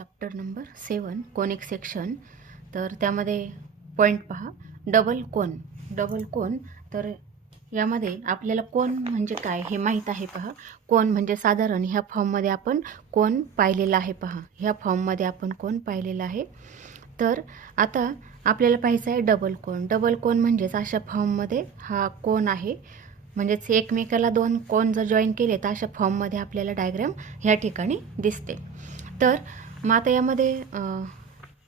Chapter number 7 conic section. तर त्यामध्ये point पहा, डबल कोन. तर यामध्ये आपल्याला कोन म्हणजे काय हे माहीत आहे. पहा, कोन म्हणजे साधारण ह्या फॉर्ममध्ये आपण कोन पाहिलेला आहे. पहा, ह्या फॉर्ममध्ये आपण कोन पाहिलेला आहे. तर आता आपल्याला पाहायचं आहे डबल कोन म्हणजेच अशा फॉर्ममध्ये हा कोन आहे. म्हणजेच एकमेकाला दोन कोन जर जॉईन केले तर अशा फॉर्ममध्ये आपल्याला डायग्राम ह्या ठिकाणी दिसते. तर मग आता यामध्ये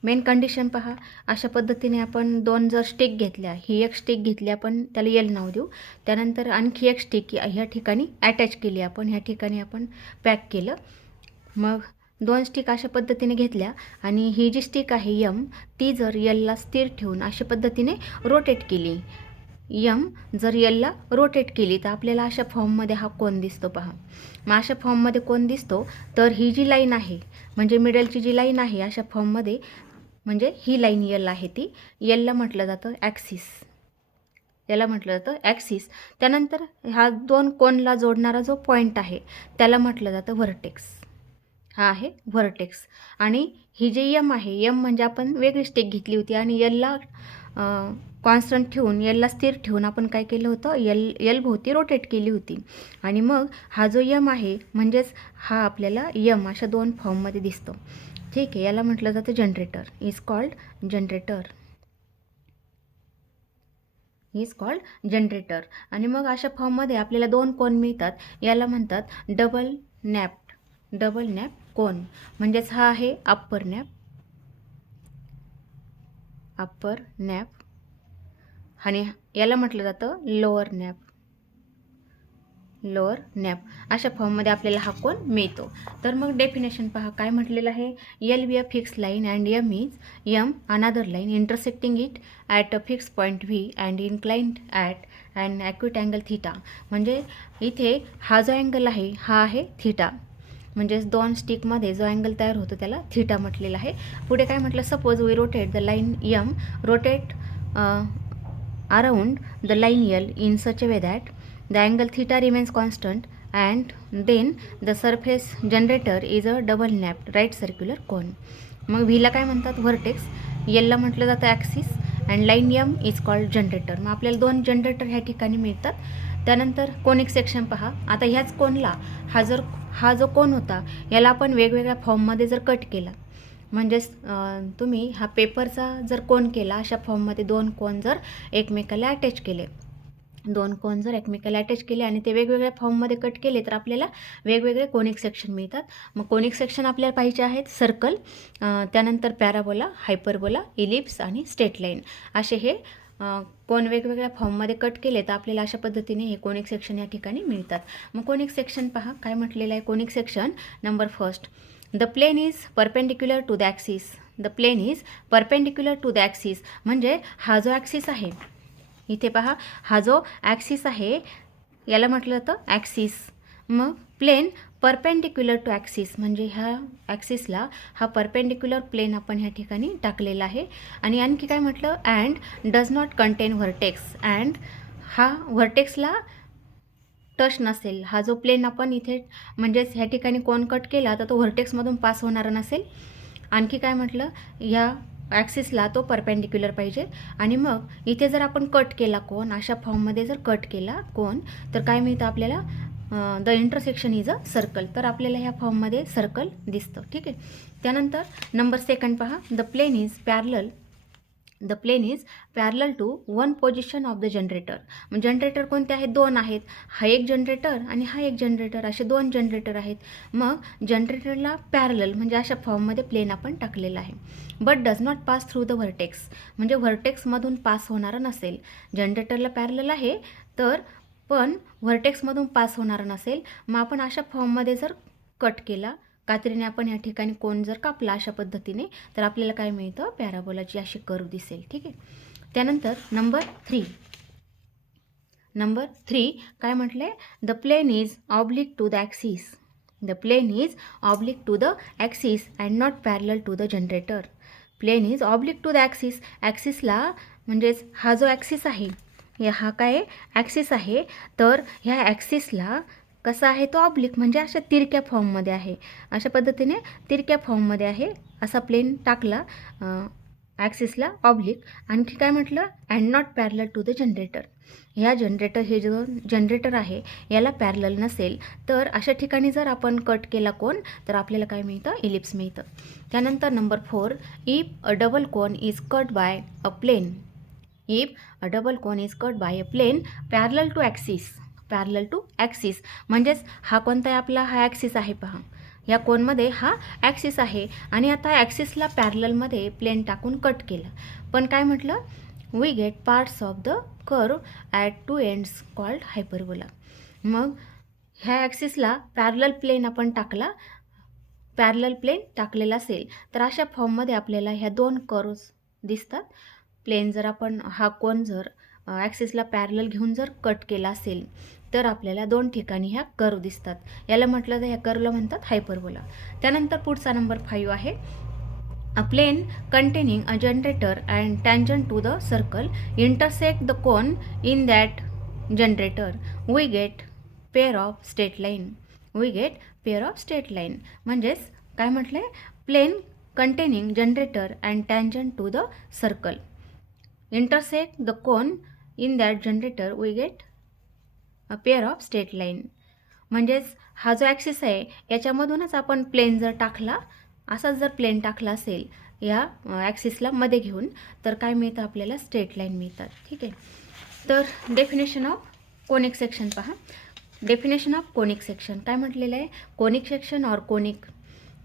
मेन कंडिशन पहा, अशा पद्धतीने आपण दोन जर स्टिक घेतल्या, ही एक स्टिक घेतली आपण, त्याला एल नाव देऊ. त्यानंतर आणखी एक स्टिक ह्या ठिकाणी अटॅच केली आपण, ह्या ठिकाणी आपण पॅक केलं. मग दोन स्टिक अशा पद्धतीने घेतल्या आणि ही जी स्टिक आहे यम, ती जर एलला स्थिर ठेवून अशा पद्धतीने रोटेट केली. यम जर एलला रोटेट केली तर आपल्याला अशा फॉर्ममध्ये हा कोन दिसतो. पहा, मग अशा फॉर्ममध्ये कोन दिसतो. तर ही जी लाईन आहे म्हणजे मिडलची जी लाईन आहे अशा फॉर्ममध्ये, म्हणजे ही लाईन यल आहे, ती यलला म्हटलं जातं ॲक्सिस. याला म्हटलं जातं ॲक्सिस. त्यानंतर हा दोन कोनला जोडणारा जो पॉईंट आहे त्याला म्हटलं जातं व्हर्टेक्स. हा आहे व्हर्टेक्स. आणि ही जी यम आहे, यम म्हणजे आपण वेगळी स्टिक घेतली होती आणि यलला कॉन्स्टंट ठेवून, यलला स्थिर ठेवून आपण काय केलं होतं, यल भोवती रोटेट केली होती. आणि मग हा जो यम आहे म्हणजेच हा आपल्याला यम अशा दोन फॉर्ममध्ये दिसतो. ठीक आहे, याला म्हटलं जातं जनरेटर. Is called generator. आणि मग अशा फॉर्ममध्ये आपल्याला दोन कोन मिळतात, याला म्हणतात डबल नॅप कोन. म्हणजेच हा आहे अप्पर नॅप आणि याला म्हटलं जातं लोअर नॅप. अशा फॉर्ममध्ये आपल्याला हा कोन मिळतो. तर मग डेफिनेशन पहा, काय म्हटलेलं आहे, L B a fix line and M another line intersecting it at a fix point V and inclined at and acute angle theta. म्हणजे इथे हा जो अँगल आहे हा आहे थिटा. म्हणजेच दोन स्टिकमध्ये जो अँगल तयार होतो त्याला थिटा म्हटलेला आहे. पुढे काय म्हटलं, suppose we rotate the line m rotate around the line l in such a way that the angle theta remains constant and then the surface generator is a double napped right circular cone. मग व्हीला काय म्हणतात vertex, एलला म्हटलं जातं axis and line m is called generator. मग आपल्याला दोन generator ह्या ठिकाणी मिळतात. त्यानंतर कोनिक सेक्शन पहा. आता ह्याच कोनला हा जो कोन होता याला आपण वेगवेगळ्या फॉर्ममध्ये जर कट केला, म्हणजेच तुम्ही हा पेपरचा जर कोन केला, अशा फॉर्ममध्ये दोन कोन जर एकमेकाला अटॅच केले आणि ते वेगवेगळ्या फॉर्ममध्ये कट केले तर आपल्याला वेगवेगळे कोनिक सेक्शन मिळतात. मग कोनिक सेक्शन आपल्याला पाहिजे आहेत सर्कल, त्यानंतर पॅराबोला, हायपरबोला, इलिप्स आणि स्ट्रेट लाईन. असे हे कोन वेगवेगळ्या फॉर्ममध्ये कट केले तर आपल्याला अशा पद्धतीने हे कोनिक सेक्शन या ठिकाणी मिळतात. मग कोनिक सेक्शन पहा, काय म्हटलेलं आहे conic section. Number first, the plane is perpendicular to the axis. म्हणजे हा जो ॲक्सिस आहे, इथे पहा, हा जो ॲक्सिस आहे याला म्हटलं जातं ॲक्सिस. मग प्लेन परपेंडिक्युलर टू ॲक्सिस म्हणजे ह्या ॲक्सिसला हा परपेंडिक्युलर प्लेन आपण ह्या ठिकाणी टाकलेला आहे. आणि आणखी काय म्हटलं, and does not content vertex. And हा व्हर्टेक्सला टच नसेल. हा जो प्लेन आपण इथे म्हणजेच ह्या ठिकाणी कोन कट केला तर तो व्हर्टेक्समधून पास होणारा नसेल. आणखी काय म्हटलं, ह्या ॲक्सिसला तो परपेंडिक्युलर पाहिजे. आणि मग इथे जर आपण कट केला कोन, अशा फॉर्ममध्ये जर कट केला कोन, तर काय मिळतं आपल्याला, the intersection is a circle. तर आपल्याला ह्या फॉर्ममध्ये सर्कल दिसतं. ठीक आहे. त्यानंतर नंबर सेकंड पहा, the plane is parallel to one position of the generator. मग जनरेटर कोणते आहेत, दोन आहेत. हा एक जनरेटर आणि हा एक जनरेटर, असे दोन जनरेटर आहेत. मग जनरेटरला पॅरलल म्हणजे अशा फॉर्ममध्ये प्लेन आपण टाकलेला आहे. But does not pass through the vertex, म्हणजे व्हर्टेक्समधून पास होणारा नसेल. जनरेटरला पॅरलल आहे तर पण व्हर्टेक्समधून पास होणारा नसेल. मग आपण अशा फॉर्ममध्ये जर कट केला, कात्रीने आपण या ठिकाणी कोन जर कापला अशा पद्धतीने, तर आपल्याला काय मिळतं, पॅराबोलाची अशी कर्व दिसेल. ठीक आहे. त्यानंतर नंबर थ्री काय म्हटले, the plane is oblique to the axis and not parallel to the generator. Plane is oblique to the ॲक्सिसला म्हणजेच हा जो ॲक्सिस आहे, हा काय ॲक्सिस आहे, तर ह्या ॲक्सिसला कसा आहे तो ऑब्लिक, म्हणजे अशा तिरक्या फॉर्ममध्ये आहे, अशा पद्धतीने तिरक्या फॉर्ममध्ये आहे. असा प्लेन टाकला ॲक्सिसला ऑब्लिक. आणखी काय म्हटलं, and not parallel to the generator. ह्या जनरेटर, हे जो जनरेटर आहे याला पॅरलल नसेल तर अशा ठिकाणी जर आपण कट केला कोन तर आपल्याला काय मिळतं, इलिप्स मिळतं. त्यानंतर number 4, if a double cone is cut by a plane. If a double cone is cut by a plane parallel to axis. Parallel to axis म्हणजेच हा कोणता आहे आपला, हा ॲक्सिस आहे पहा. या कोनमध्ये हा ॲक्सिस आहे आणि आता ॲक्सिसला पॅरललमध्ये प्लेन टाकून कट केलं. पण काय म्हटलं, we get parts of the curve at two ends called hyperbola. मग ह्या ॲक्सिसला पॅरलल प्लेन आपण टाकला, पॅरलल प्लेन टाकलेला असेल तर अशा फॉर्ममध्ये आपल्याला ह्या दोन कर्व्स दिसतात. प्लेन जर आपण हा कोन जर ॲक्सिसला पॅरलल घेऊन जर कट केला असेल तर आपल्याला दोन ठिकाणी ह्या कर्व दिसतात. याला म्हटलं तर ह्या कर्वला म्हणतात हायपरबोला. त्यानंतर पुढचा नंबर 5 आहे, अ plain containing a generator and tangent to the circle intersect the cone in that generator. We get pair of straight line. We get pair of straight line. म्हणजेच काय म्हटलंय, plain containing generator and tangent to the circle intersect the cone in that generator. We get a pair of straight line. म्हणजेच हा जो axis आहे याच्यामधूनच आपण plain जर टाकला, असाच जर प्लेन टाकला असेल या ॲक्सिसला मध्ये घेऊन तर काय मिळतं आपल्याला, स्ट्रेट लाईन मिळतात. ठीक आहे. तर डेफिनेशन ऑफ कोनिक सेक्शन पहा. डेफिनेशन ऑफ कोनिक सेक्शन काय म्हटलेलं आहे, conic section or conic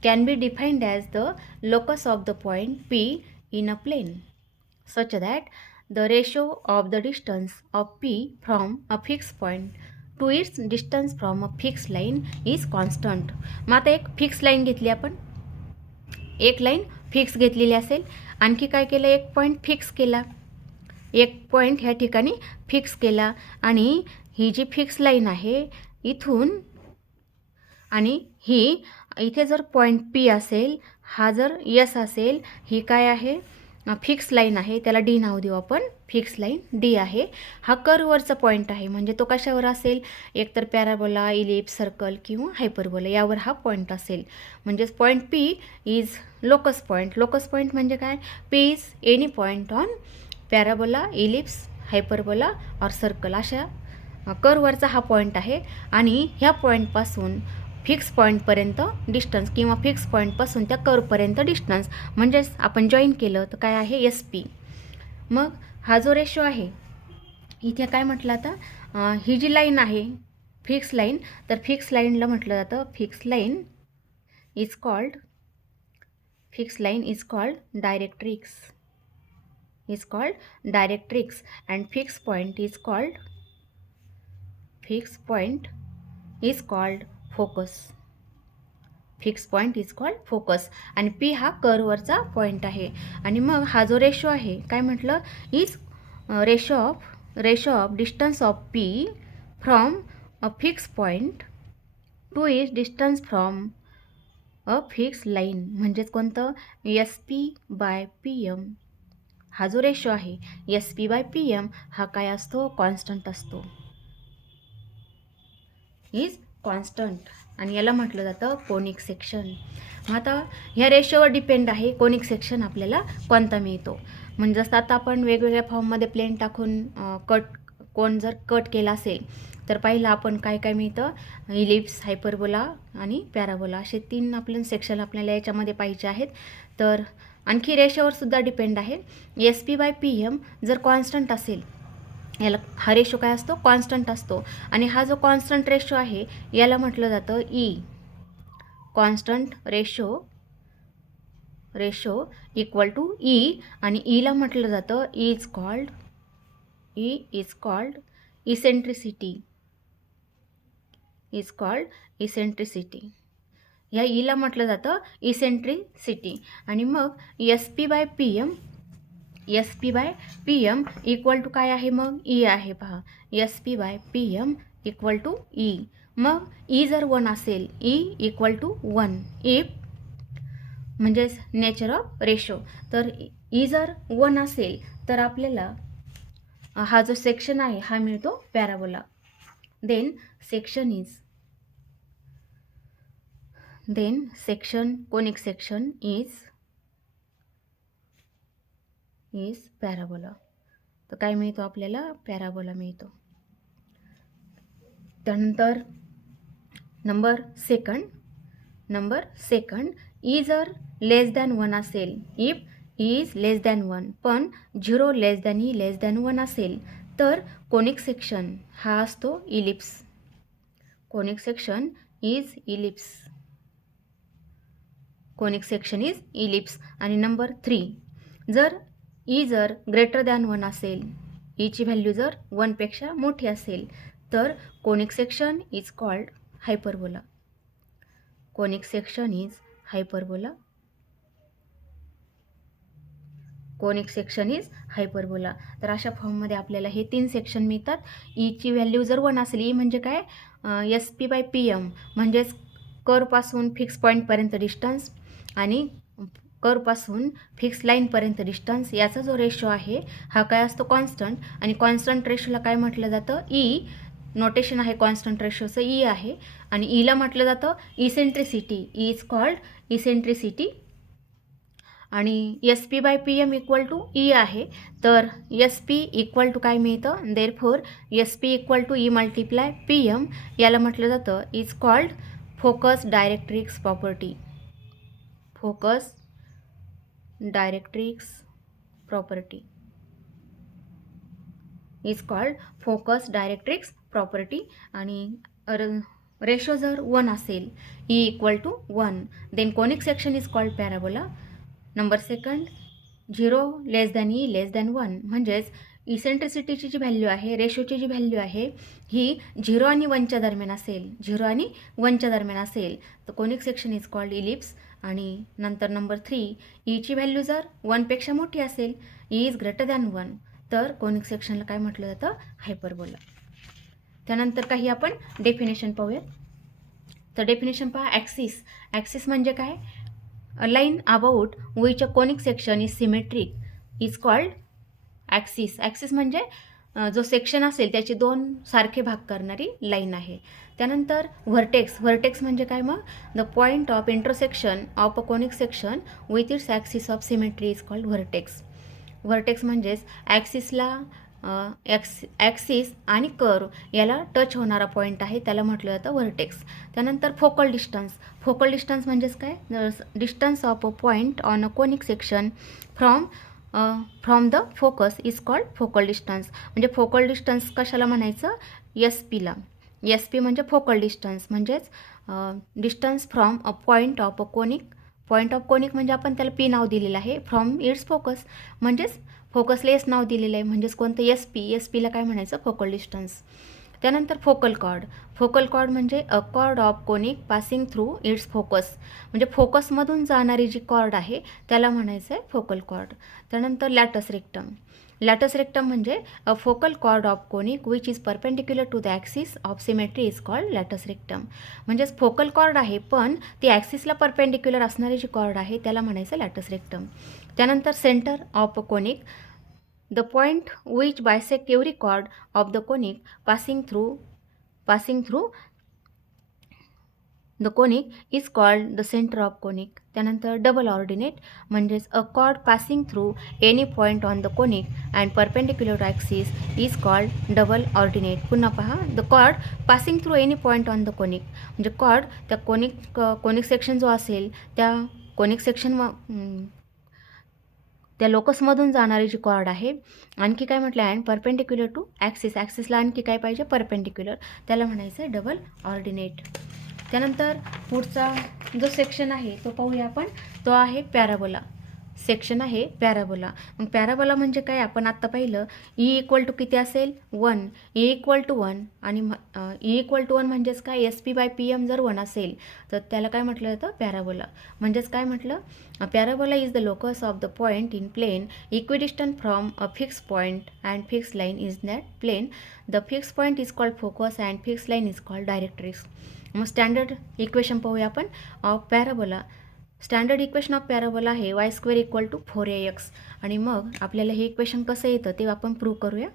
can be defined as the locus of the point P in a plain such that the ratio of the distance of P from a fix point to it's distance from a fix line is constant. मग आता एक fix line घेतली आपण, एक line fix घेतलेली असेल, आणखी काय केलं, एक पॉईंट फिक्स केला, एक पॉईंट ह्या ठिकाणी फिक्स केला आणि ही जी फिक्स लाईन आहे इथून आणि ही इथे जर पॉईंट पी असेल, हा जर यस असेल, ही काय आहे, फिक्स लाईन आहे, त्याला डी नाव देऊ आपण, फिक्स लाईन डी आहे. हा कर्ववरचा पॉईंट आहे, म्हणजे तो कशावर असेल, एकतर पॅराबोला, इलिप्स, सर्कल किंवा हायपरबोला यावर हा पॉईंट असेल. म्हणजेच point P is locus point. Locus point म्हणजे काय, P is any point on parabola, ellipse, hyperbola और सर्कल, अशा कर्ववरचा हा पॉईंट आहे. आणि ह्या पॉईंटपासून फिक्स पॉईंटपर्यंत डिस्टन्स किंवा फिक्स पॉईंटपासून त्या कर्वपर्यंत डिस्टन्स म्हणजेच आपण जॉईन केलं तर काय आहे, एस पी. मग हा जो रेशो आहे इथे काय म्हटलं, आता ही जी लाईन आहे फिक्स लाईन, तर फिक्स लाईनला म्हटलं जातं fix line is called directrix, is called directrix and fix point is called focus. Fix point is called focus आणि पी हा कर्ववरचा पॉईंट आहे. आणि मग हा जो रेशो आहे काय म्हटलं, is ratio of distance of P from a fix point to is distance from a fix line. म्हणजेच कोणतं, S P by P M. हा जो रेशो आहे S P by P M हा काय असतो, कॉन्स्टंट असतो, इज कॉन्स्टंट. आणि याला म्हटलं जातं कोनिक सेक्शन. मग आता ह्या रेशोवर डिपेंड आहे कोनिक सेक्शन आपल्याला कोणता मिळतो. म्हणजे जसं आता आपण वेगवेगळ्या फॉर्ममध्ये प्लेन टाकून कोन जर कट केला असेल तर पहिला आपण काय काय मिळतं, इलिप्स, हायपरबोला आणि पॅराबोला असे 3 आपलं सेक्शन आपल्याला याच्यामध्ये पाहिजे आहेत. तर आणखी रेशोवर सुद्धा डिपेंड आहे. S P by P M जर कॉन्स्टंट असेल, याला हा रेशो काय असतो, कॉन्स्टंट असतो. आणि हा जो कॉन्स्टंट रेशो आहे याला म्हटलं जातं E. Constant ratio equal to E. आणि ईला म्हटलं जातं ई इज कॉल्ड इसेंट्रिसिटी. या ईला म्हटलं जातं इसेंट्रिसिटी. आणि मग S P by P M equal to काय आहे, मग ई आहे पहा, S P by P M equal to E. मग ई जर 1 असेल, ई इक्वल टू 1 इफ म्हणजेच नेचर ऑफ रेशो. तर ई जर 1 असेल तर आपल्याला हा जो सेक्शन आहे हा मिळतो parabola. Then section is then section conic section is parabola. तर काय मिळतो आपल्याला? पॅराबोला मिळतो. त्यानंतर नंबर सेकंड ई जर लेस दॅन 1 असेल, इफ इज लेस दॅन 1 पण 0 less than E less than 1 असेल तर कोनिक सेक्शन हा असतो ellipse. Conic section is ellipse. Conic section is ellipse. आणि नंबर 3, जर ई जर ग्रेटर दॅन 1 असेल, ईची व्हॅल्यू जर 1 पेक्षा मोठी असेल तर conic section is called hyperbola. Conic section is hyperbola. Conic section is hyperbola. तर अशा फॉर्ममध्ये आपल्याला हे 3 सेक्शन मिळतात. ईची व्हॅल्यू जर 1 असेल, ई म्हणजे काय? SP/PM म्हणजेच कर्वपासून फिक्स पॉईंटपर्यंत डिस्टन्स आणि कर्वपासून फिक्स लाईनपर्यंत डिस्टन्स याचा जो रेशो आहे हा काय असतो? कॉन्स्टंट. आणि कॉन्स्टंट रेशोला काय म्हटलं जातं? ई. नोटेशन आहे कॉन्स्टंट रेशोचं ई आहे. आणि ईला म्हटलं जातं eccentricity. E is called eccentricity. आणि SP/PM इक्वल टू ई आहे. तर SP इक्वल टू काय मिळतं? Therefore SP equal to E multiply PM. याला म्हटलं जातं is called focus directrix property. Focus directrix property is called focus directrix property. आणि ratio जर 1 असेल, E equal to 1, then conic section is called parabola. Number second, 0 less than E less than 1 म्हणजेच इसेंट्रिसिटीची जी value आहे, रेशोची जी value आहे ही 0 आणि 1च्या दरम्यान असेल, 0 आणि 1च्या दरम्यान असेल तर conic section is called ellipse. आणि नंतर नंबर 3, ईची व्हॅल्यू जर 1 पेक्षा मोठी असेल, ई इज ग्रेटर दॅन 1 तर कोनिक सेक्शनला काय म्हटलं जातं? हायपरबोला. त्यानंतर काही आपण डेफिनेशन पाहूया. तर डेफिनेशन पहा. ॲक्सिस म्हणजे काय? अ line about which a conic section is symmetric is called axis. Axis म्हणजे जो सेक्शन असेल त्याचे 2 सारखे भाग करणारी लाईन आहे. त्यानंतर व्हर्टेक्स म्हणजे काय मग? The point of intersection of a conic section with its axis of symmetry is called vertex. Vertex म्हणजेच ॲक्सिसला ॲक्सिस आणि कर्व याला टच होणारा पॉईंट आहे, त्याला म्हटलं जातं व्हर्टेक्स. त्यानंतर फोकल डिस्टन्स म्हणजेच काय? Distance of a point on a conic section from the focus is called focal distance. म्हणजे फोकल डिस्टन्स कशाला म्हणायचं? SP ला. SP म्हणजे फोकल डिस्टन्स म्हणजेच distance from a point of a conic. Point of conic म्हणजे आपण त्याला P नाव दिलेलं आहे. फ्रॉम इट्स फोकस म्हणजेच फोकसला S नाव दिलेलं आहे म्हणजेच कोणतं? SP ला काय म्हणायचं? Focal distance. त्यानंतर फोकल कॉर्ड म्हणजे अ cord of conic passing through it's focus. म्हणजे फोकसमधून जाणारी जी कॉर्ड आहे त्याला म्हणायचं आहे फोकल कॉर्ड. त्यानंतर लॅटस रेक्टम म्हणजे a focal chord of conic which is perpendicular to the axis of symmetry is called latus rectum. म्हणजेच फोकल कॉर्ड आहे पण ती ॲक्सिसला परपेंडिक्युलर असणारी जी कॉर्ड आहे त्याला म्हणायचं लॅटस रेक्टम. त्यानंतर centre of a conic, the point which bisect every chord of the conic passing through the conic is called the centre of conic. त्यानंतर डबल ऑर्डिनेट म्हणजेच a chord passing through any point on the conic and perpendicular axis is called double ordinate. पुन्हा पहा. The chord passing through any point on the conic म्हणजे chord त्या conic section जो असेल त्या conic section त्या लोकसमधून जाणारी जी कॉर्ड आहे. आणखी काय म्हटलं? अँड परपेंडिक्युलर टू ॲक्सिसला आणखी काय पाहिजे? परपेंडिक्युलर. त्याला म्हणायचं आहे डबल ऑर्डिनेट. त्यानंतर पुढचा जो सेक्शन आहे तो पाहूया आपण. तो आहे पॅराबोला. सेक्शन आहे पॅराबोला. मग पॅराबोला म्हणजे काय? आपण आत्ता पाहिलं ई इक्वल टू किती असेल? 1. ई इक्वल टू 1 आणि ई इक्वल टू 1 म्हणजेच काय? SP/PM जर 1 असेल तर त्याला काय म्हटलं जातं? पॅराबोला. म्हणजेच काय म्हटलं? Parabola is the locus of the point in plane equidistant from a fix point and fix line is that plane. The fix point is called focus and fix line is called directrix. मग standard equation पाहूया आपण of parabola. Standard equation of parabola आहे y² equal to 4ax. आणि मग आपल्याला हे equation कसं येतं ते आपण प्रूव्ह करूया.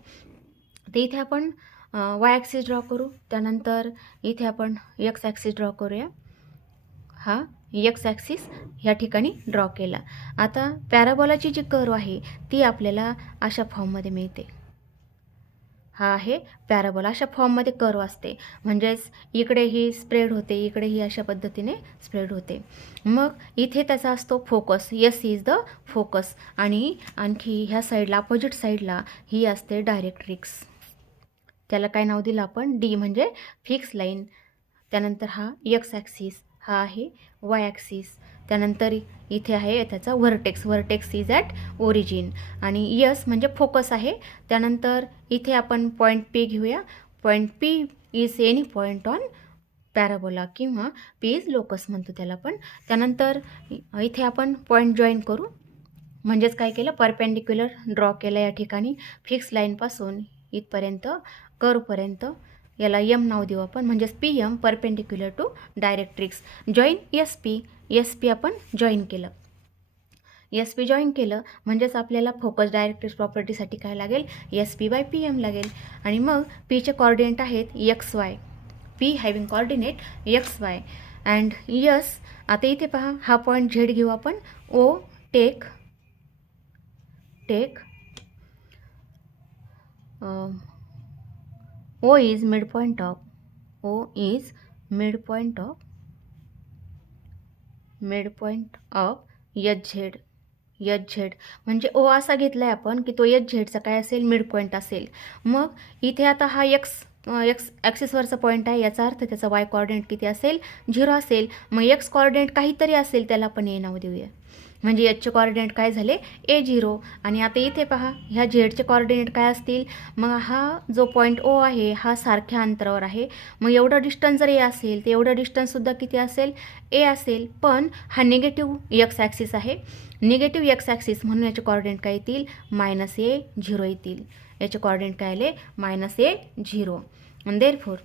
ते इथे आपण y ॲक्सिस ड्रॉ करू. त्यानंतर इथे आपण x ॲक्सिस ड्रॉ करूया. हा एक्स ॲक्सिस ह्या ठिकाणी ड्रॉ केला. आता पॅराबोलाची जी कर्व आहे ती आपल्याला अशा फॉर्ममध्ये मिळते. हा आहे पॅराबोला. अशा फॉर्ममध्ये कर्व असते, म्हणजेच इकडे ही स्प्रेड होते, इकडे ही अशा पद्धतीने स्प्रेड होते. मग इथे त्याचा असतो focus, yes is the focus. आणि आणखी ह्या साईडला अपोजिट साईडला ही असते डायरेक्ट्रिक्स. त्याला काय नाव दिलं आपण, डी म्हणजे फिक्स लाईन. त्यानंतर हा एक्स ॲक्सिस, हा आहे वाय ॲक्सिस. त्यानंतर इथे आहे त्याचा vertex, vertex is at origin. आणि यस म्हणजे फोकस आहे. त्यानंतर इथे आपण पॉईंट पी घेऊया. Point P is any point on parabola किंवा पी इज लोकस म्हणतो त्याला आपण. त्यानंतर इथे आपण पॉईंट जॉईन करू, म्हणजेच काय केलं, परपेंडिक्युलर ड्रॉ केलं या ठिकाणी फिक्स लाईनपासून इथपर्यंत कर्वपर्यंत. याला यम नाव देऊ आपण, म्हणजेच P M perpendicular to directrix. Join S P, S P आपण जॉईन केलं. एस पी जॉईन केलं म्हणजेच आपल्याला फोकस डायरेक्ट्रिक्स प्रॉपर्टीसाठी काय लागेल, S P by P M लागेल. आणि मग पीचे कॉर्डिनेट आहेत X Y, P having coordinate X Y and yes. आता इथे पहा हा पॉईंट झेड घेऊ आपण. O take O is midpoint of HZ. म्हणजे ओ असा घेतला आहे आपण की तो HZचा काय असेल, मिड पॉईंट असेल. मग इथे आता हा एक्स ॲक्सिसवरचा पॉईंट आहे, याचा अर्थ त्याचा वाय कॉर्डिनेट किती असेल, 0 असेल. मग एक्स कॉर्डिनेट काहीतरी असेल, त्याला आपण ए नाव देऊया. म्हणजे एचचे कॉर्डिनेट काय झाले, A0. आणि आता इथे पहा ह्या झेडचे कॉर्डिनेट काय असतील. मग हा जो पॉईंट ओ आहे हा सारख्या अंतरावर आहे. मग एवढं डिस्टन्स जर ए असेल तर एवढं डिस्टन्ससुद्धा किती असेल, ए असेल. पण हा निगेटिव्ह एक्स ॲक्सिस आहे, निगेटिव्ह एक्स ॲक्सिस, म्हणून याचे कॉर्डिनेट काय येतील, -A0 येतील. याचे कॉर्डिनेट काय आले, -A0. आणि देअरफॉर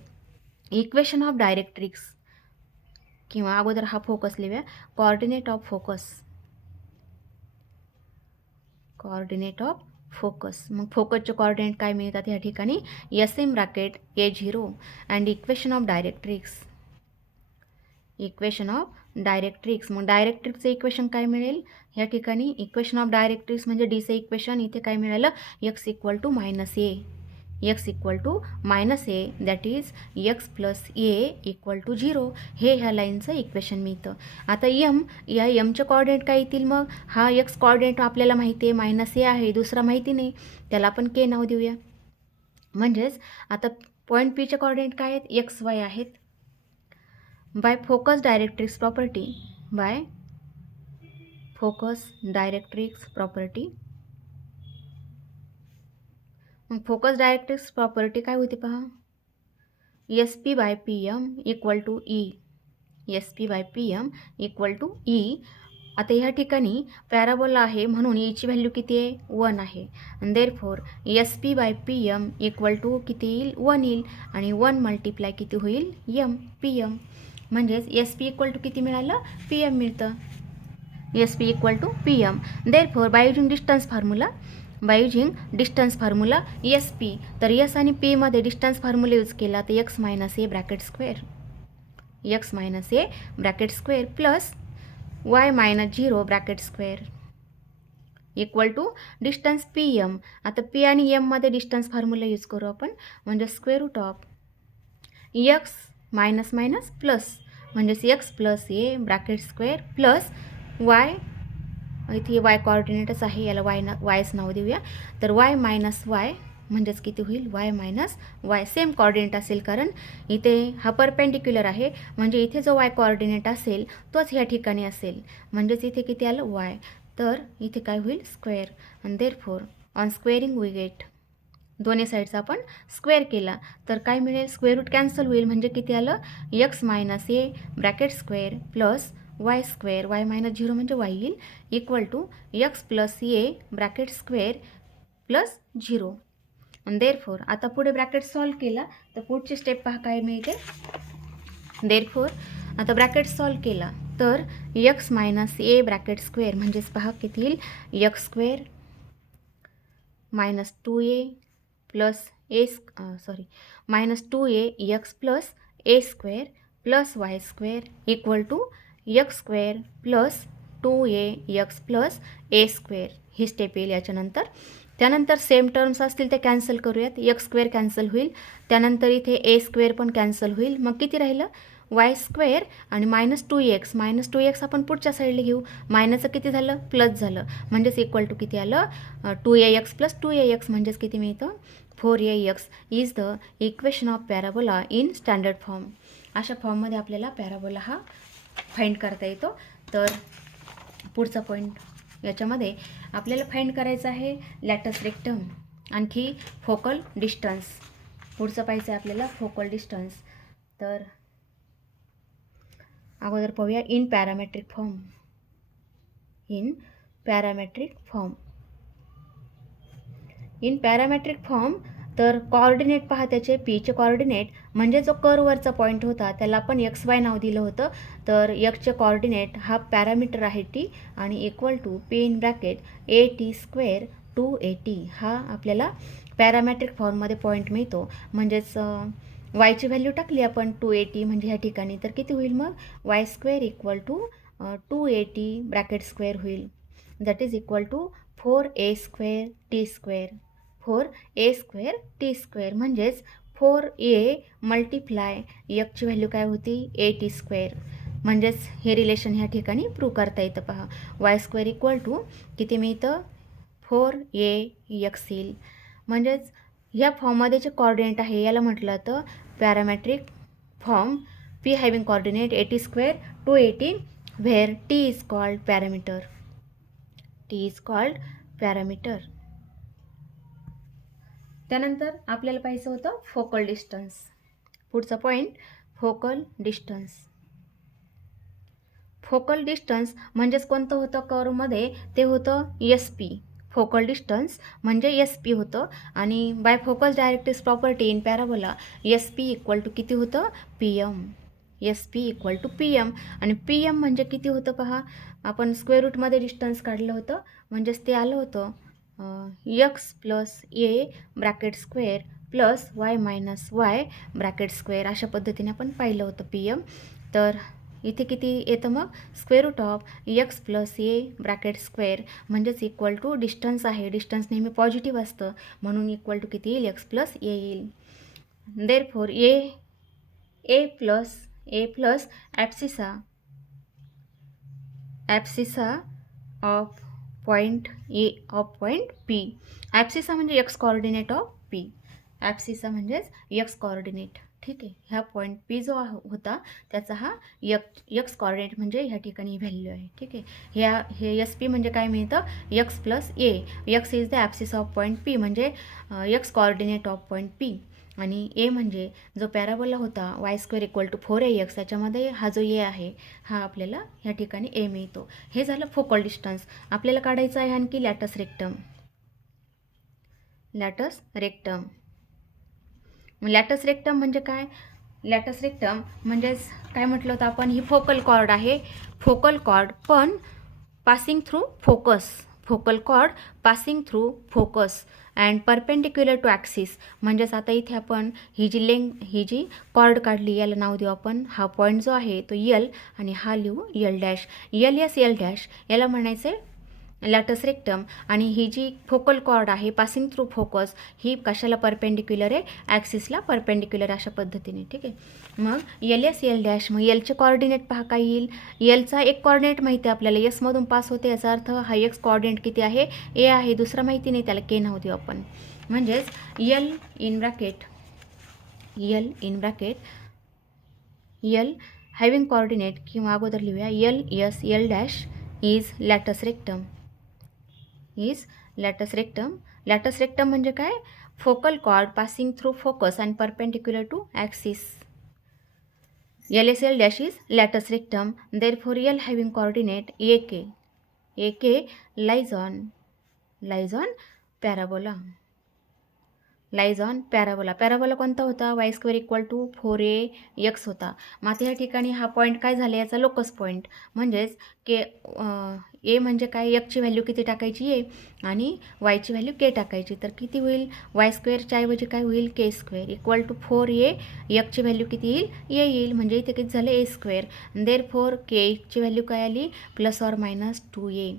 इक्वेशन ऑफ डायरेक्ट्रिक्स, किंवा अगोदर हा फोकस लिहूया, कोऑर्डिनेट ऑफ फोकस. मग फोकसचे कॉर्डिनेट काय मिळतात या ठिकाणी, S M bracket A0 and equation of directrix. मग डायरेक्ट्रिक्सचं इक्वेशन काय मिळेल या ठिकाणी, इक्वेशन ऑफ डायरेक्ट्रिक्स म्हणजे डीचं इक्वेशन. इथे काय मिळालं, x equal to -a, that is x plus A equal to 0. हे ह्या लाईनचं इक्वेशन मिळतं. आता या यमचे कॉर्डिनेट काय येतील, मग हा एक्स कॉर्डिनेट आपल्याला माहिती आहे -a आहे, दुसरा माहिती नाही, त्याला आपण के नाव देऊया. म्हणजेच आता पॉईंट पीचे कॉर्डिनेट काय आहेत, एक्स वाय आहेत. बाय फोकस डायरेक्ट्रिक्स प्रॉपर्टी, मग फोकस डायरेक्ट्रिक्स प्रॉपर्टी काय होती पहा, S P by P M equal to E. आता ह्या ठिकाणी पॅराबोला आहे म्हणून ईची व्हॅल्यू किती आहे, 1 आहे. आणि therefore S P by P M equal to किती येईल, 1 येईल. आणि 1 मल्टिप्लाय किती होईल, एम पी एम. म्हणजेच एस पी इक्वल टू किती मिळालं, पी एम मिळतं. S P equal to P M. Therefore by using distance formula S P. तर एस आणि पीमध्ये डिस्टन्स फार्म्युला यूज केला तर X minus A bracket square plus Y -0 bracket square equal to distance P M. आता पी आणि एममध्ये distance formula use करू आपण, म्हणजे square root of X minus plus, म्हणजेच X plus A bracket square plus Y, इथे वाय कॉर्डिनेटच आहे, याला वायच नाव देऊया. तर वाय मायनस वाय म्हणजेच किती होईल, y minus Y. Same coordinate असेल कारण इथे हा परपेंडिक्युलर आहे, म्हणजे इथे जो वाय कॉर्डिनेट असेल तोच ह्या ठिकाणी असेल. म्हणजेच इथे किती आलं, वाय. तर इथे काय होईल, स्क्वेअर. आणि therefore on squaring we get, दोन्ही साईडचा आपण स्क्वेअर केला तर काय मिळेल, स्क्वेअर रूट कॅन्सल होईल. म्हणजे किती आलं, X minus A bracket square plus Y square, Y -0 म्हणजे वाय येईल, equal to X plus A bracket square plus 0. आणि देअरफॉर आता पुढे ब्रॅकेट सॉल्व केला तर पुढची स्टेप पहा काय मिळते. देअरफॉर आता ब्रॅकेट सॉल्व केला तर X minus A bracket square म्हणजेच पहा किती येईल, X square -2a plus -2a X plus A square plus Y square equal to X square plus 2ax plus A square ही स्टेप येईल याच्यानंतर. त्यानंतर सेम टर्म्स असतील ते कॅन्सल करूयात. एक्स स्क्वेअर कॅन्सल होईल, त्यानंतर इथे ए स्क्वेअर पण कॅन्सल होईल. मग किती राहिलं वाय स्क्वेअर आणि -2x आपण पुढच्या साईडला घेऊ. मायनसचं किती झालं प्लस झालं म्हणजेच इक्वल टू किती आलं 2ax प्लस 2ax म्हणजेच किती मिळतं 4ax is the equation of parabola in standard form. अशा फॉर्ममध्ये आपल्याला पॅराबोला हा फाइंड करता येतो. तर पुढचा पॉईंट याच्यामध्ये आपल्याला फाइंड करायचं आहे लॅटस रेक्टम, आणखी फोकल डिस्टन्स. पुढचं पाहिजे आपल्याला फोकल डिस्टन्स. तर अगोदर पाहूया in parametric form. In parametric form तर कोऑर्डिनेट पहा त्याचे पीचे कोऑर्डिनेट म्हणजे जो कर्ववरचा पॉईंट होता त्याला आपण XY नाव दिलं होतं. तर एक्सचे कोऑर्डिनेट हा पॅरामीटर आहे टी आणि equal to P in bracket AT² 2AT हा आपल्याला पॅरामेट्रिक फॉर्ममध्ये पॉईंट मिळतो. म्हणजेच वायची व्हॅल्यू टाकली आपण 2AT म्हणजे ह्या ठिकाणी तर किती होईल मग y² equal to 2AT bracket square होईल. That is equal to 4a² t² म्हणजेच 4a मल्टिप्लाय एक्सची व्हॅल्यू काय होती AT². म्हणजेच हे रिलेशन ह्या ठिकाणी प्रूव्ह करता येतं. पहा y² इक्वल टू किती मिळतं 4ax येईल. म्हणजेच ह्या फॉर्ममध्ये जे कोऑर्डिनेट आहे याला म्हटलं तर parametric form p having coordinate AT² 2AT where t is called parameter. त्यानंतर आपल्याला पाहिजे होतं फोकल डिस्टन्स. पुढचा पॉईंट फोकल डिस्टन्स म्हणजेच कोणतं होतं कर्वमध्ये ते होतं SP. फोकल डिस्टन्स म्हणजे SP होतं आणि by focus directrix property in parabola SP equal to किती होतं PM. SP equal to PM आणि PM म्हणजे किती होतं पहा आपण स्क्वेअर रूटमध्ये डिस्टन्स काढलं होतं म्हणजेच ते आलं होतं x plus a bracket square plus y minus y bracket square. अशा पद्धतीने आपण पाहिलं होतं PM. तर इथे किती येतं मग square root of x plus a bracket square म्हणजेच इक्वल टू डिस्टन्स आहे. डिस्टन्स नेहमी पॉझिटिव्ह असतं म्हणून इक्वल टू किती येईल x प्लस a येईल. Therefore a plus abscissa of point P. Abscissa म्हणजे X coordinate of P. Abscissa म्हणजेच एक्स कोऑर्डिनेट. ठीक आहे. ह्या पॉईंट P जो होता त्याचा हा एक्स कोऑर्डिनेट म्हणजे ह्या ठिकाणी व्हॅल्यू आहे. ठीक आहे. हे SP म्हणजे काय मिळतं x plus a. x is the abscissa of point P म्हणजे X coordinate of point P आणि a म्हणजे जो पॅराबोला होता y² इक्वल टू 4ax त्याच्यामध्ये हा जो a आहे हा आपल्याला ह्या ठिकाणी a मिळतो. हे झालं फोकल डिस्टन्स. आपल्याला काढायचं आहे आणखी लॅटस रेक्टम. लॅटस रेक्टम म्हणजे काय लॅटस रेक्टम म्हणजेच काय म्हटलं होतं आपण ही फोकल कॉर्ड आहे. फोकल कॉर्ड पण passing through focus and perpendicular to axis. म्हणजेच आता इथे आपण ही जी कॉर्ड काढली याला नाव देऊ आपण. हा पॉईंट जो आहे तो L आणि हा लिहू L डॅश. L डॅश याला म्हणायचे लॅटस रेक्टम. आणि ही जी फोकल कॉर्ड आहे पासिंग थ्रू फोकस ही कशाला परपेंडिक्युलर आहे ॲक्सिसला परपेंडिक्युलर अशा पद्धतीने. ठीक आहे. मग L डॅश मग Lचे कोऑर्डिनेट पहा काय येईल. Lचा एक कोऑर्डिनेट माहिती आहे आपल्याला S मधून पास होते याचा अर्थ हा एक्स कोऑर्डिनेट किती आहे A आहे. दुसरा माहिती नाही त्याला K नाव देऊ आपण. म्हणजेच L in bracket L having coordinate किंवा अगोदर लिहूया L dash is latus rectum. Latus rectum म्हणजे काय focal chord passing through focus and perpendicular to axis. L dash is latus rectum. Therefore L having coordinate AK lies on parabola. Lies on parabola. Parabola कोणता होता? Y square equal to 4ax होता. मग आता या ठिकाणी हा point काय झाला? याचा लोकस पॉईंट. म्हणजेच के ए म्हणजे काय? एकची व्हॅल्यू किती टाकायची? ए, आणि वायची व्हॅल्यू के टाकायची. तर किती होईल? वाय स्क्वेअरच्या ऐवजी काय होईल? K square equal to 4a. एकची व्हॅल्यू किती येईल? ए येईल. म्हणजे इथे किती झालं? A square. देअरफॉर केची व्हॅल्यू काय आली? Plus or minus 2a.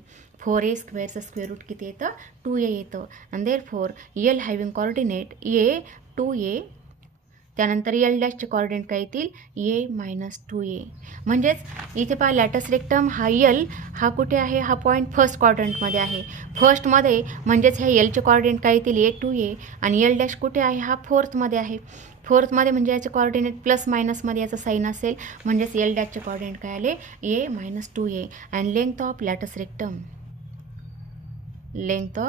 4a स्क्वेअरचं स्क्वेअर रूट किती येतं? 2a येतं. आणि therefore L having coordinate A 2a. त्यानंतर यल डॅशचे कॉर्डिनेट काय येतील? A minus 2a. म्हणजेच इथे पहा लॅटस रेक्टम हा यल हा कुठे आहे? हा पॉईंट फर्स्ट क्वाड्रंटमध्ये आहे. फर्स्टमध्ये म्हणजेच ह्या यलचे कॉर्डिनेट काय येतील? ए 2a. आणि यल डॅश कुठे आहे? हा फोर्थमध्ये आहे. फोर्थमध्ये म्हणजे याचे कॉर्डिनेट प्लस मायनसमध्ये याचा साईन असेल. म्हणजेच यल डॅशचे कॉर्डिनेट काय आले? A minus 2a. And length of latus rectum, length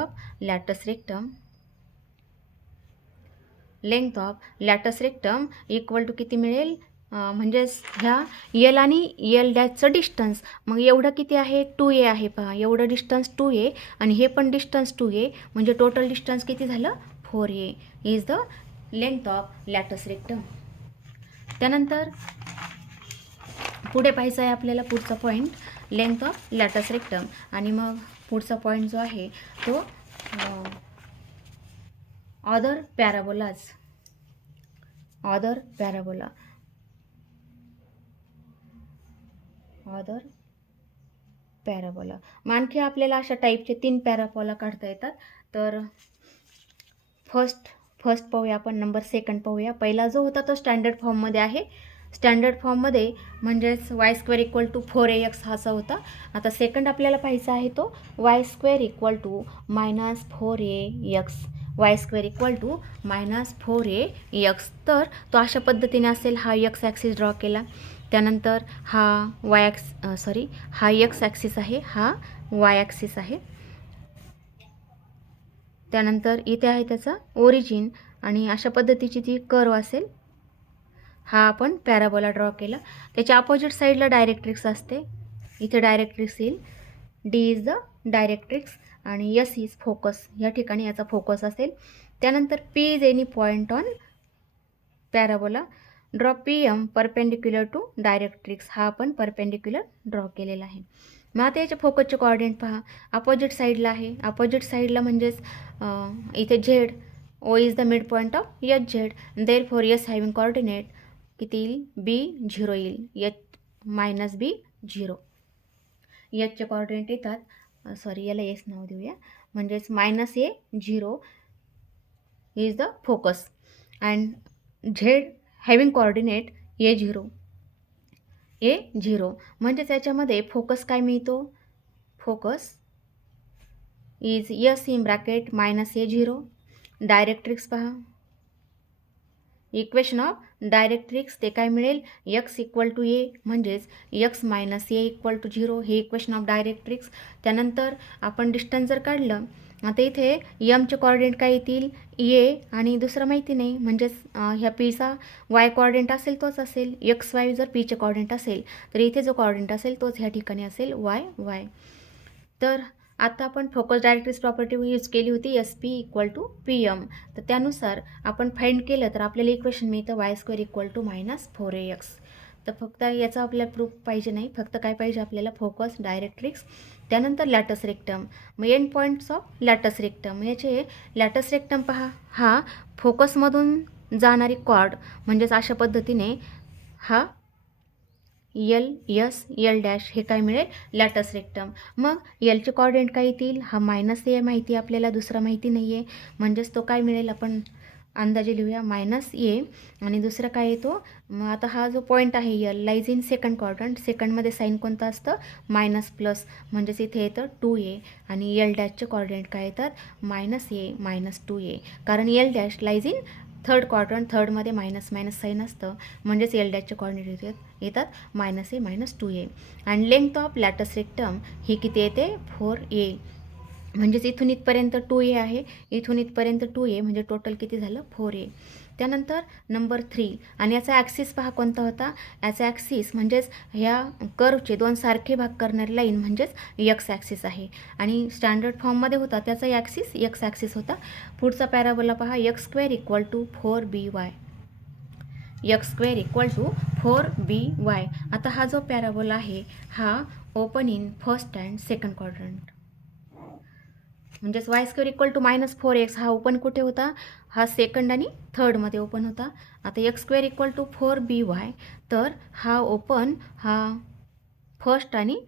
of latus rectum equal to किती मिळेल? म्हणजेच ह्या यल आणि यल डॅशचं डिस्टन्स. मग एवढं किती आहे? 2a आहे. पहा एवढं डिस्टन्स 2a आणि हे पण डिस्टन्स 2a. म्हणजे टोटल डिस्टन्स किती झालं? 4a is the length of latus rectum. त्यानंतर पुढे पाहायचं आहे आपल्याला पुढचा point length of latus rectum. आणि मग पुढचा पॉईंट जो आहे तो ऑदर पॅराबोला. मग आणखी आपल्याला अशा टाईपचे 3 पॅराबोला काढता येतात. तर फर्स्ट पाहूया आपण. नंबर 2 पाहूया. पहिला जो होता तो स्टँडर्ड फॉर्ममध्ये आहे. स्टँडर्ड फॉर्ममध्ये म्हणजेच Y square equal to 4ax हाचा होता. आता सेकंड आपल्याला पाहायचा आहे तो Y square equal to minus 4ax. Y square equal to minus 4ax. तर तो अशा पद्धतीने असेल. हा एक्स ॲक्सिस ड्रॉ केला. त्यानंतर हा हा एक्स ॲक्सिस आहे, हा वाय ॲक्सिस आहे. त्यानंतर इथे आहे त्याचा ओरिजिन आणि अशा पद्धतीची ती कर्व असेल. हा आपण पॅराबोला ड्रॉ केला. त्याच्या अपोजिट साईडला डायरेक्ट्रिक्स असते. इथे डायरेक्ट्रिक्स येईल. डी इज द डायरेक्ट्रिक्स आणि एस इज फोकस. या ठिकाणी याचा फोकस असेल. त्यानंतर P is any point on parabola. Draw PM perpendicular to directrix. हा आपण परपेंडिक्युलर ड्रॉ केलेला आहे. मग आता याच्या फोकसचे कॉर्डिनेट पहा. अपोजिट साईडला आहे. अपोजिट साईडला म्हणजेच इथे Z. O is the mid point of H Z. Therefore S having coordinate किती येईल? B 0 येईल. H minus B 0. एचचे कॉर्डिनेट येतात. याला एस नाव देऊया. म्हणजेच minus A 0 is the focus. And Z having coordinate A 0. म्हणजे त्याच्यामध्ये फोकस काय मिळतो? Focus is S in bracket minus A 0. Directrix पहा. इक्वेशन ऑफ डायरेक्ट्रिक्स ते काय मिळेल? x equal to A. म्हणजेच x minus A equal to 0. हे इक्वेशन ऑफ डायरेक्ट्रिक्स. त्यानंतर आपण डिस्टन्स जर काढलं. आता इथे यमचे कॉर्डिनेट काय येतील? ए आणि दुसरं माहिती नाही. म्हणजेच ह्या पीचा वाय कॉर्डिनेट असेल तोच असेल. XY जर पीचे कॉर्डिनेट असेल तर इथे जो कॉर्डिनेट असेल तोच ह्या ठिकाणी असेल वाय. तर आता आपण फोकस डायरेक्ट्रिक्स प्रॉपर्टी यूज केली होती SP इक्वल टू PM. तर त्यानुसार आपण फाइंड केलं तर आपल्याला इक्वेशन मिळतं Y square equal to minus 4ax. तर फक्त याचा आपल्याला प्रूफ पाहिजे नाही. फक्त काय पाहिजे आपल्याला? Focus directrix. त्यानंतर लॅटस रेक्टम. मग end points of latus rectum. याचे लॅटस रेक्टम पहा. हा फोकसमधून जाणारी कॉर्ड म्हणजेच अशा पद्धतीने हा यल डॅश हे काय मिळेल? लॅटस रेक्टम. मग यलचे कॉर्डिनेट काय येतील? हा मायनस ए माहिती आपल्याला, दुसरा माहिती नाही आहे. म्हणजेच तो काय मिळेल? आपण अंदाजे लिहूया मायनस ए. आणि दुसरं काय येतो? मग आता हा जो पॉईंट आहे L lies in second quadrant. सेकंडमध्ये साईन कोणतं असतं? Minus plus. म्हणजेच इथे येतं 2a. आणि यल डॅशचे कॉर्डिनेट काय येतात? Minus A minus 2a. कारण L dash lies in third quadrant. थर्डमध्ये मायनस साईन असतं. म्हणजेच यल डॅशचे कॉर्डिनेट येतात मायनस ए मायनस 2a. आणि लेंथ ऑफ लॅटस रेक्टम ही किती येते? 4a. म्हणजेच इथून इथपर्यंत 2a आहे, इथून इथपर्यंत 2a म्हणजे टोटल किती झालं 4a. त्यानंतर नंबर 3 आणि याचा ॲक्सिस पहा कोणता होता. याचा ॲक्सिस म्हणजेच ह्या कर्वचे दोन सारखे भाग करणारी लाईन म्हणजेच एक्स ॲक्सिस आहे आणि स्टँडर्ड फॉर्ममध्ये होता त्याचा ॲक्सिस एक्स ॲक्सिस होता. पुढचा पॅराबोला पहा x² = 4by. x² = 4by. आता हा जो पॅराबोला आहे हा open in first and second quadrant म्हणजेच y² = -4x हा ओपन कुठे होता. हा सेकंड आणि थर्डमध्ये ओपन होता. आता x² = 4by तर हा ओपन हा फर्स्ट आणि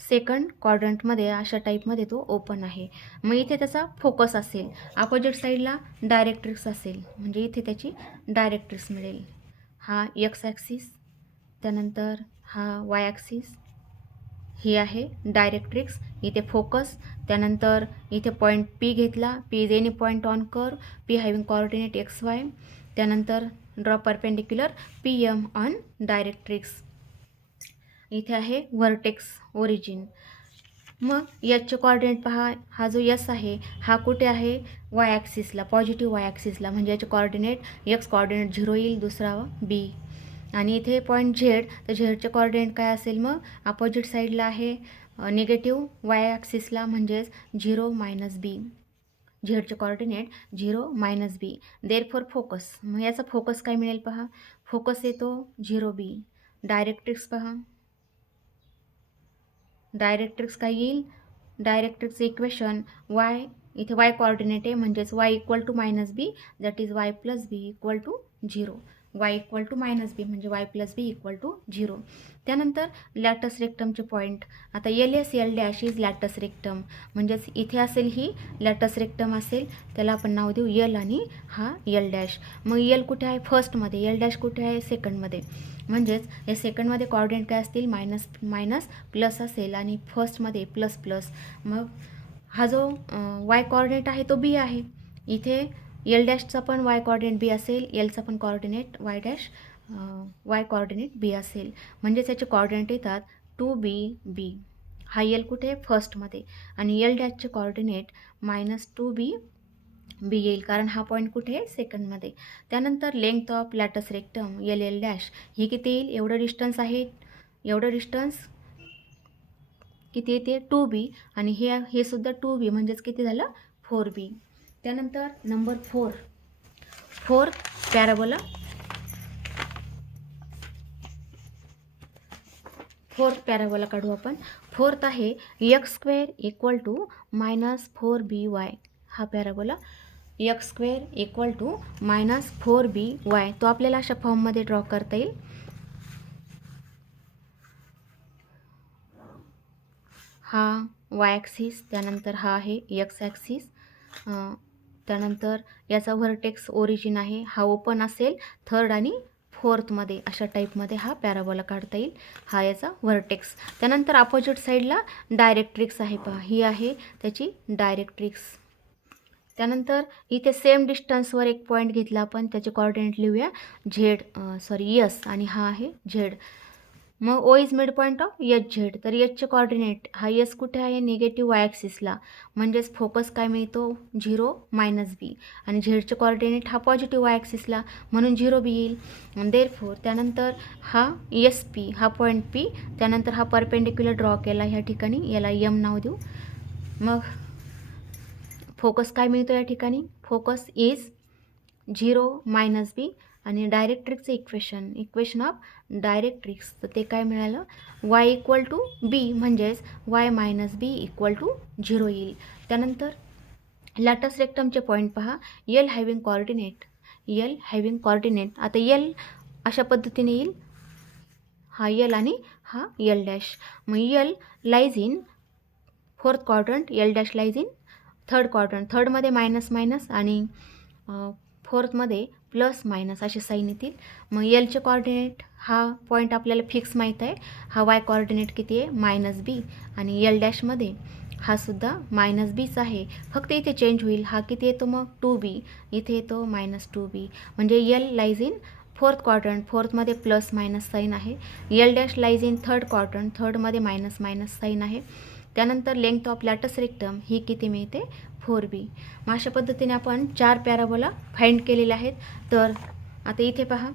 सेकंड क्वाड्रंटमध्ये अशा टाईपमध्ये तो ओपन आहे. मग इथे त्याचा फोकस असेल, अपोजिट साईडला डायरेक्ट्रिक्स असेल म्हणजे इथे त्याची डायरेक्ट्रिक्स मिळेल. हा एक्स ॲक्सिस, त्यानंतर हा वाय ॲक्सिस, ही आहे डायरेक्ट्रिक्स, इथे फोकस, त्यानंतर इथे पॉईंट पी घेतला, P is any point on curve, P having coordinate XY, त्यानंतर draw perpendicular PM on directrix. इथे आहे व्हर्टेक्स ओरिजिन. मग याचे कोऑर्डिनेट पहा, हा जो यस आहे हा कुठे आहे वाय ॲक्सिसला, पॉझिटिव्ह वाय ॲक्सिसला म्हणजे याचे कोऑर्डिनेट एक्स कोऑर्डिनेट 0 येईल, दुसरा B. आणि इथे पॉईंट झेड, तर झेडचे कोऑर्डिनेट काय असेल मग अपोजिट साईडला आहे निगेटिव्ह वाय ॲक्सिसला म्हणजेच 0 - B. झेडचे कोऑर्डिनेट 0 - B. देअरफॉर फोकस, मग याचा फोकस काय मिळेल पहा, फोकस येतो 0B. डायरेक्ट्रिक्स पहा, डायरेक्ट्रिक्स काय येईल, डायरेक्ट्रिक्स इक्वेशन y, इथे y कोऑर्डिनेट आहे म्हणजेच y = -b that is y + b = 0. y = -b म्हणजे y + b = 0. त्यानंतर लॅटस रेक्टमचे पॉईंट, आता LS L' is latus rectum म्हणजेच इथे असेल ही लॅटस रेक्टम असेल, त्याला आपण नाव देऊ L आणि हा L'. मग L कुठे आहे फर्स्टमध्ये, L' कुठे आहे सेकंडमध्ये, म्हणजेच या सेकंडमध्ये कोऑर्डिनेट काय असतील मायनस प्लस असेल आणि फर्स्टमध्ये प्लस प्लस. मग हा जो वाय कोऑर्डिनेट आहे तो B आहे, इथे L' पण वाय कोऑर्डिनेट B असेल, Lचा पण कोऑर्डिनेट वाय कोऑर्डिनेट B असेल, म्हणजेच याचे कोऑर्डिनेट येतात 2B B. हा L कुठे फर्स्टमध्ये आणि L' कोऑर्डिनेट -2B B येईल कारण हा पॉईंट कुठे आहे सेकंडमध्ये. त्यानंतर length of latus rectum LL' ही किती येईल, एवढं डिस्टन्स आहे, एवढं डिस्टन्स किती येते 2B आणि हे सुद्धा 2B म्हणजेच किती झालं 4B. त्यानंतर नंबर 4 पॅराबोला, फोर्थ पॅराबोला काढू आपण. फोर्थ आहे x² = -4by. हा पॅराबोला x² = -4by तो आपल्याला अशा फॉर्ममध्ये ड्रॉ करता येईल. हा वाय ॲक्सिस, त्यानंतर हा आहे एक्स ॲक्सिस, त्यानंतर याचा व्हर्टेक्स ओरिजिन आहे, हा ओपन असेल थर्ड आणि फोर्थमध्ये अशा टाईपमध्ये हा पॅराबोला काढता येईल. हा याचा व्हर्टेक्स. त्यानंतर अपोजिट साईडला डायरेक्ट्रिक्स आहे पहा, ही आहे त्याची डायरेक्ट्रिक्स. त्यानंतर इथे सेम डिस्टन्सवर एक पॉईंट घेतला आपण, त्याचे कोऑर्डिनेट लिहूया यस आणि हा आहे झेड. मग O is mid point of HZ, तर Hचे कोऑर्डिनेट हा यस कुठे आहे निगेटिव्ह वाय ॲक्सिसला म्हणजेच फोकस काय मिळतो 0 - B आणि झेडचे कोऑर्डिनेट हा पॉझिटिव्ह वाय ॲक्सिसला म्हणून 0B येईल. देअरफॉर त्यानंतर हा SP हा पॉईंट P, त्यानंतर हा परपेंडिक्युलर ड्रॉ केला ह्या ठिकाणी, याला M नाव देऊ. मग फोकस काय मिळतो या ठिकाणी, फोकस इज 0 - B आणि डायरेक्ट्रिक्सचे इक्वेशन ऑफ डायरेक्ट्रिक्स, तर ते काय मिळालं y = B म्हणजेच y - B = 0 येईल. त्यानंतर लॅटस रेक्टमचे पॉईंट पहा, L हॅविंग कोऑर्डिनेट, आता L अशा पद्धतीने येईल, हा L आणि हा L'. मग L lies in fourth quadrant, L' lies in third quadrant, थर्डमध्ये मायनस आणि फोर्थमध्ये प्लस मायनस असे साईन येतील. मग Lचे कोऑर्डिनेट हा पॉईंट आपल्याला फिक्स माहीत आहे, हा वाय कोऑर्डिनेट किती आहे -B आणि L' हा सुद्धा -Bच आहे, फक्त इथे चेंज होईल, हा किती येतो मग 2B, इथे येतो -2B म्हणजे L lies in fourth quadrant, फोर्थमध्ये प्लस मायनस साईन आहे. L' lies in third quadrant, थर्डमध्ये मायनस साईन आहे. त्यानंतर लेंथ ऑफ लॅटस रेक्टम ही किती मिळते 4b. मग अशा पद्धतीने आपण 4 पॅराबोला फाइंड केलेले आहेत. तर आता इथे पहा,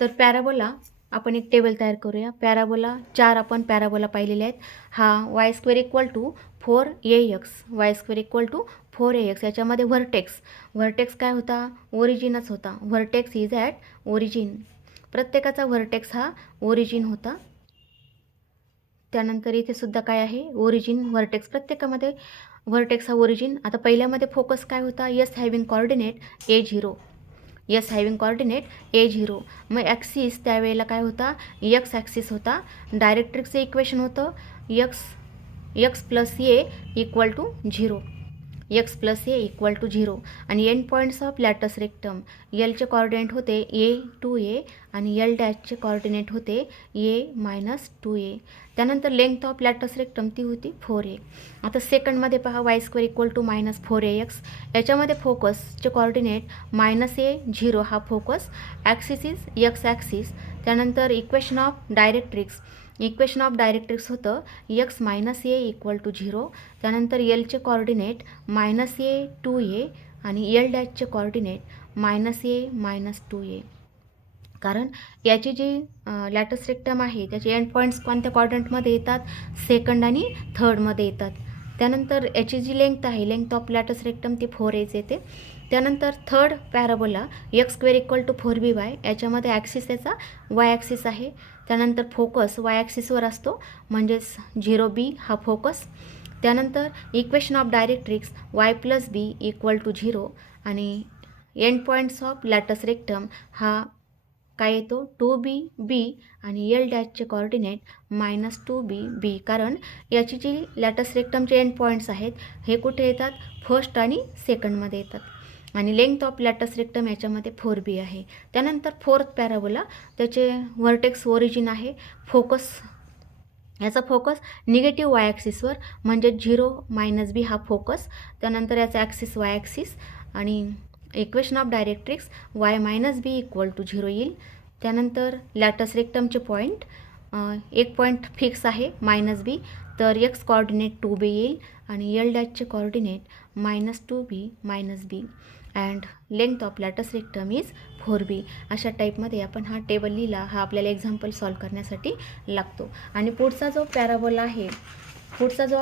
तर पॅराबोला आपण एक टेबल तयार करूया. पॅराबोला 4 आपण पॅराबोला पाहिलेले आहेत. हा y² equal to 4ax, y² equal to 4ax. याच्यामध्ये व्हर्टेक्स काय होता, ओरिजिनच होता. व्हर्टेक्स इज ॲट ओरिजिन, प्रत्येकाचा व्हर्टेक्स हा ओरिजिन होता. त्यानंतर इथे सुद्धा काय आहे, ओरिजिन व्हर्टेक्स, प्रत्येकामध्ये व्हर्टेक्स हा ओरिजिन. आता पहिल्यामध्ये फोकस काय होता, S having coordinate a0, S having coordinate a0. मग ॲक्सिस त्यावेळेला काय होता, एक्स ॲक्सिस होता. डायरेक्ट्रिक्सचं इक्वेशन होतं X plus A equal to 0, X plus A equal to 0. आणि end points of latus rectum, एलचे कॉर्डिनेट होते ए 2a आणि एल डॅशचे कॉर्डिनेट होते ए -2a. त्यानंतर लेंथ ऑफ लॅटस रेक्टम ती होती 4a. आता सेकंडमध्ये पहा, y² इक्वल टू -4ax. याच्यामध्ये फोकसचे कॉर्डिनेट -a 0 हा focus, axis is x axis. त्यानंतर इक्वेशन ऑफ डायरेक्ट्रिक्स होतं x -a इक्वल टू 0. त्यानंतर एलचे कॉर्डिनेट -a 2a आणि एल डॅशचे कॉर्डिनेट -a -2a. कारण याची जी लॅटस रेक्टम आहे त्याचे एंड पॉईंट्स कोणत्या क्वाड्रंटमध्ये येतात, सेकंड आणि थर्डमध्ये येतात. त्यानंतर याची जी लेंथ आहे, लेंथ ऑफ लॅटस रेक्टम ती 4a येते. त्यानंतर third parabola x² equal to 4by, याच्यामध्ये ॲक्सिस त्याचा y ॲक्सिस आहे. त्यानंतर फोकस y ॲक्सिसवर असतो, म्हणजेच 0b हा फोकस. त्यानंतर equation of directrix y plus b equal to 0 आणि end points of latus rectum हा काय येतो 2b आणि एल डॅशचे कॉर्डिनेट -2b. कारण याची जी लॅटस रेक्टमचे एंड पॉईंट्स आहेत हे कुठे येतात, फर्स्ट आणि सेकंडमध्ये येतात. आणि लेंथ ऑफ लॅटस रेक्टम याच्यामध्ये 4b आहे. त्यानंतर फोर्थ पॅराबोला, त्याचे व्हर्टेक्स ओरिजिन आहे. याचा फोकस निगेटिव्ह y ॲक्सिसवर, म्हणजे 0 -b हा फोकस. त्यानंतर याचा ॲक्सिस y ॲक्सिस आणि equation of directrix y -b equal to 0 येईल. त्यानंतर लॅटस रेक्टमचे पॉईंट, एक पॉईंट फिक्स आहे -b, तर x कॉर्डिनेट 2b येईल आणि एल डॅशचे coordinate -2b -b. And length of latus rectum is 4b. अशा टाईपमध्ये आपण हा टेबल लिहिला. हा आपल्याला एक्झाम्पल सॉल्व करण्यासाठी लागतो. आणि पुढचा जो पॅराबोला आहे, जो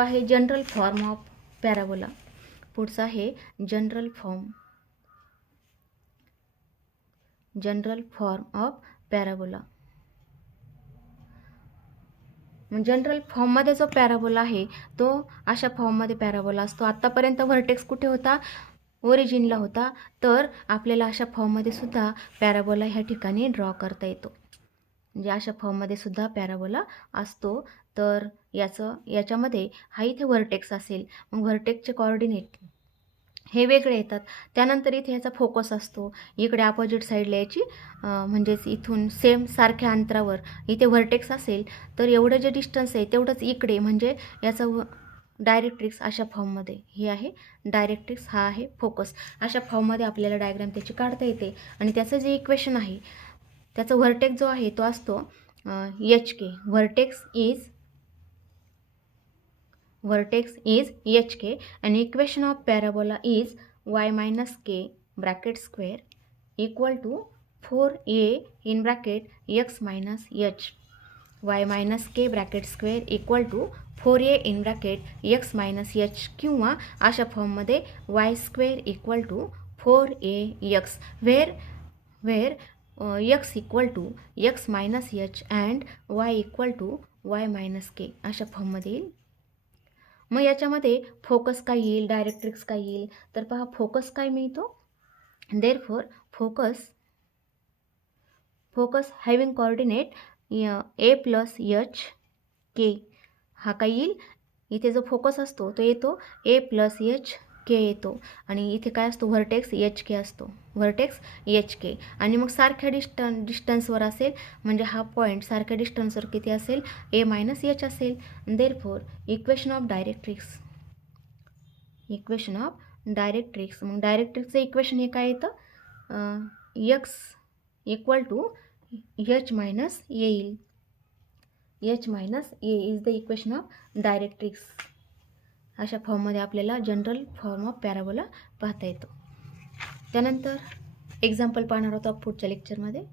आहे जनरल फॉर्म ऑफ पॅराबोला. पुढचा आहे general form of parabola. General फॉर्ममध्ये जो पॅराबोला आहे तो अशा फॉर्ममध्ये पॅराबोला असतो. आत्तापर्यंत व्हर्टेक्स कुठे होता, ओरिजिनला होता. तर आपल्याला अशा फॉर्ममध्ये सुद्धा पॅराबोला ह्या ठिकाणी ड्रॉ करता येतो. म्हणजे अशा फॉर्ममध्ये सुद्धा पॅराबोला असतो. तर याच्यामध्ये हा इथे व्हर्टेक्स असेल, मग व्हर्टेक्सचे कॉर्डिनेट हे वेगळे येतात. त्यानंतर इथे याचा फोकस असतो, इकडे अपोजिट साईडला याची म्हणजेच इथून सेम सारख्या अंतरावर इथे व्हर्टेक्स असेल तर एवढं जे डिस्टन्स आहे तेवढंच इकडे, म्हणजे याचा डायरेक्ट्रिक्स अशा फॉर्ममध्ये हे आहे डायरेक्ट्रिक्स, हा आहे फोकस. अशा फॉर्ममध्ये आपल्याला डायग्राम त्याची काढता येते. आणि त्याचं जे इक्वेशन आहे, त्याचा व्हर्टेक्स जो आहे तो असतो HK. Vertex is HK and equation of parabola is y minus k bracket square equal to 4a in bracket x minus h. y minus k bracket square equal to 4a in bracket x minus h, किंवा अशा फॉर्ममध्ये y square equal to 4ax where x equal to x minus h and y equal to y minus k अशा फॉर्ममध्ये येईल. मग याच्यामध्ये focus काय येईल, डायरेक्ट्रिक्स काय येईल, तर पहा फोकस काय मिळतो. Therefore focus having coordinate a plus h k हा काय येईल, इथे जो फोकस असतो तो येतो a प्लस h k येतो. आणि इथे काय असतो, व्हर्टेक्स HK असतो, व्हर्टेक्स HK. आणि मग सारख्या डिस्टन्सवर असेल, म्हणजे हा पॉईंट सारख्या डिस्टन्सवर किती असेल, a मायनस h असेल. देअरफॉर इक्वेशन ऑफ डायरेक्ट्रिक्स, मग डायरेक्ट्रिक्सचं इक्वेशन हे काय येतं, x equal to h minus येईल. H minus A is the equation of directrix. अशा फॉर्ममध्ये आपल्याला जनरल फॉर्म ऑफ पॅराबोला पाहता येतो. त्यानंतर एक्झाम्पल पाहणार आहोत पुढच्या लेक्चरमध्ये.